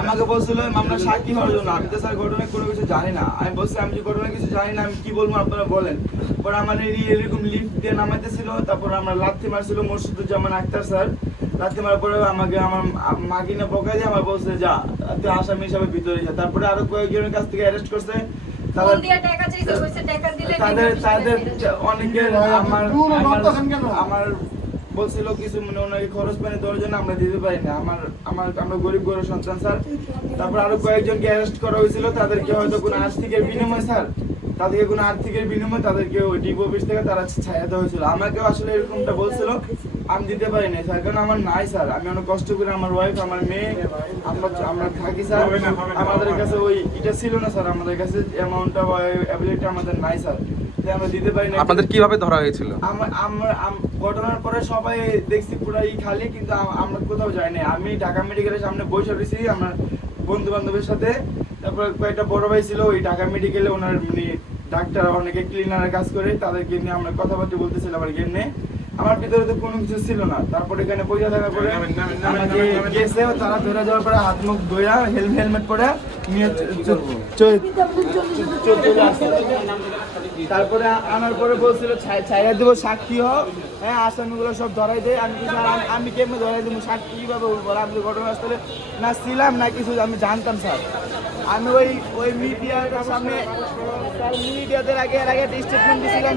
আমাকে বলছিল আমরা সাক্ষী হওয়ার জন্য আমি তো স্যার ঘটনা কোনো কিছু জানি না আমি বলছি আমি যে ঘটনা কিছু জানি না আমি কি বলব আপনারা বলেন পরে আমার এই এরকম লিফট দিয়ে নামাইতেছিল তারপর আমরা লাথি মারছিল মুর্শিদুজ্জামান আক্তার স্যার লাথি মারার পরে আমাকে আমার মাগিনে বকা দিয়ে আমার বলছে যা তুই আসামি হিসাবে ভিতরে যা তারপরে আরও কয়েকজনের কাছ থেকে অ্যারেস্ট করছে তাদের তাদের। অনেকের আমার আমার- আমার বলছিল কিছু মানে ওনাকে খরচ পানি দেওয়ার জন্য আমরা দিতে পারি না। আমার আমার, আমরা গরিব গরিব সন্তান, স্যার। তারপর আরও কয়েকজনকে অ্যারেস্ট করা হয়েছিল, তাদেরকে হয়তো কোনো আর্থিকের বিনিময়, স্যার। তাদেরকে কোনো আর্থিকের বিনিময় তাদেরকে ওই ডিপ অফিস থেকে তারা ছায়া দেওয়া হয়েছিল। আমাকেও আসলে এরকমটা বলছিল। আমি দিতে পারি না স্যার। কারণ আমার নাই স্যার। আমি অনেক কষ্ট করে আমার ওয়াইফ আমার মেয়ে আমরা আমরা থাকি স্যার। আমাদের কাছে ওই এটা ছিল না স্যার। আমাদের কাছে অ্যামাউন্টটা অ্যাবিলিটি আমাদের নাই স্যার। আমরা দিতে পারি না আপনাদের কীভাবে ধরা হয়েছিল? আমার ঘটনার পরে সবাই দেখছি পুরাই খালি কিন্তু আমরা কোথাও যাইনি। আমি ঢাকা মেডিকেলের সামনে বসে রয়েছি আমার বন্ধু বান্ধবের সাথে। তারপর কয়েকটা বড় ভাই ছিল ওই ঢাকা মেডিকেলে ওনার মানে ডাক্তার অনেকে ক্লিনারের কাজ করে তাদেরকে নিয়ে আমরা কথাবার্তা বলতেছিলাম আর কি নিয়ে আমার ভিতরে তো কোনো কিছু ছিল না। তারপর এখানে পয়সা থাকার পরে গেছে তারা ধরে যাওয়ার পরে হাত মুখ ধোয়া হেলমেট পরে নিয়ে। তারপরে আনার পরে বলছিল ছাইয়া দেবো সাক্ষী হ। হ্যাঁ আসামিগুলো সব ধরাই দেয় আমি কি স্যার আমি- কেমনে ধরাই দেবো সাক্ষী কীভাবে বলব আমি ঘটনাস্থলে না ছিলাম না কিছু আমি জানতাম স্যার। আমি ওই ওই মিডিয়ার সামনে মিডিয়াদের আগে এর আগে স্টেটমেন্ট দিয়েছিলাম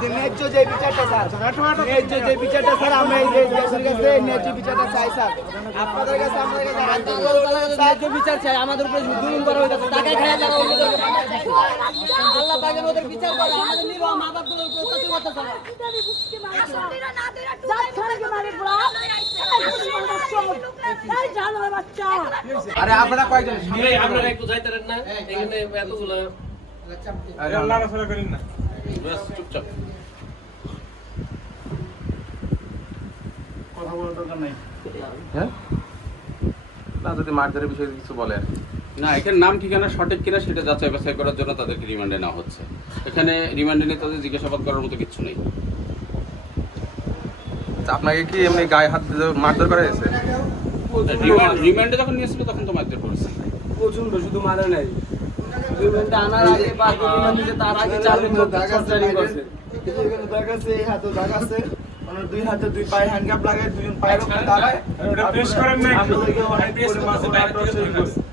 যে ন্যায্য যে বিচারটা স্যার ন্যায্য যে বিচারটা স্যার আমরা এই দেশের কাছে ন্যায্য বিচারটা চাই স্যার। আপনাদের কাছে আমাদের কাছে ন্যায্য বিচার চাই আমাদের উপরে জুলুম করা হইতাছে টাকা খায় যারা আল্লাহ পাকের ওদের বিচার করে আমাদের নিরহ মা বাপগুলোর উপর অত্যাচার না। না টুকাই আরে আপনারা কয়েকজন আপনারা একটু যাইতে না এখানে এতগুলো ব্যাস চুপচাপ। কথা বলার দরকার নাই। হ্যাঁ? না যদি মারধরের বিষয়ে কিছু বলে আর না এখানে নাম ঠিকানা সঠিক কিনা সেটা যাচাই বাছাই করার জন্য তাদেরকে রিমান্ডে নেওয়া হচ্ছে। এখানে রিমান্ডে নিয়ে তাদের জিজ্ঞাসাবাদ করার মতো কিছু নেই। আচ্ছা, আপনাকে কি এমনি গায়ে হাত দিয়ে মারধর করা হয়েছে? রিমান্ডে যখন নিয়েছিল তখন তো মারধর করেছে। প্রচণ্ড শুধু মারে নাই। রিমান্ডে আনার আগে বা রিমান্ড দিতে তার আগে চার দিন টর্চারিং করছে এখানে দাগ আছে এই হাতে দাগ আছে দুই হাতে দুই পায়ে হ্যান্ডকাপ লাগায় দুজন পায়ের উপরে দাঁড়ায় ওটা করেন না একটু? অনেক পরিমাণ করছে।